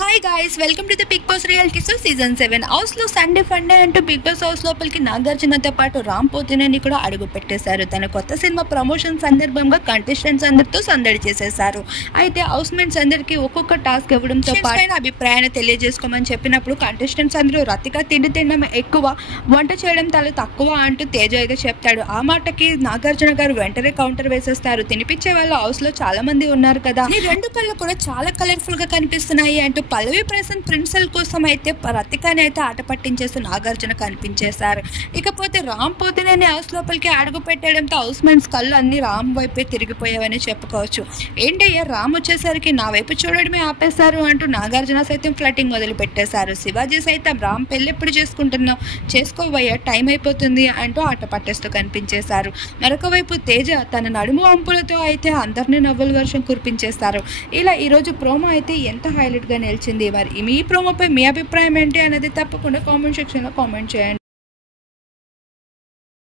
Hi guys, welcome to the Bigg Boss reality show season 7. హౌస్లో Sunday funday అంటూ Bigg Boss house లోపలికి నాగార్జునతో పాటు రామ్ పోతినేని కూడా అడుగు పెట్టేశారు. తన కొత్త సినిమా ప్రమోషన్ సందర్భంగా కంటెస్టెంట్స్ అందరితో సందడి చేసేశారు. అయితే హౌస్ మేట్స్ అందరికీ ఒక్కొక్క టాస్క్ ఇవ్వడంతో పాటు అభిప్రాయాన్ని తెలియజేసుకోమని చెప్పినప్పుడు కంటెస్టెంట్స్ అందరూ రతిగా తిండి తినడం ఎక్కువ, వంట చేయడం చాలా తక్కువ అంటూ తేజ అయితే చెప్తాడు. ఆ మాటకి నాగార్జున గారు వెంటనే కౌంటర్ వేసేస్తారు. తినిపించే వాళ్ళు హౌస్ లో చాలా మంది ఉన్నారు కదా, నీ రెండు కళ్ళు కూడా చాలా కలర్ఫుల్ గా కనిపిస్తున్నాయి అంటూ పల్లవి ప్రసన్ ప్రిన్సెల్ కోసం అయితే రతికాని అయితే ఆట పట్టించేస్తూ నాగార్జున కనిపించేశారు. ఇకపోతే రామ్ పోతినేని హౌస్ లోపలికి అడుగు పెట్టడంతో హౌస్ మేట్స్ కళ్ళు అన్ని రామ్ వైపే తిరిగిపోయావని చెప్పుకోవచ్చు. ఏంటయ్యా రామ్ వచ్చేసరికి నా వైపు చూడడమే ఆపేశారు అంటూ నాగార్జున సైతం ఫ్లటింగ్ మొదలు పెట్టేశారు. శివాజీ సైతం రామ్ పెళ్లి ఎప్పుడు చేసుకుంటున్నావు, చేసుకోవయ్యా టైం అయిపోతుంది అంటూ ఆట పట్టేస్తూ కనిపించేశారు. మరొక వైపు తేజ తన నడుము వంపులతో అయితే అందరినీ నవ్వుల వర్షం కురిపించేస్తారు. ఇలా ఈరోజు ప్రోమో అయితే ఎంత హైలైట్ గా నిలిచింది. మరి మీ ప్రోమోపై మీ అభిప్రాయం ఏంటి అనేది తప్పకుండా కామెంట్ సెక్షన్లో కామెంట్ చేయండి.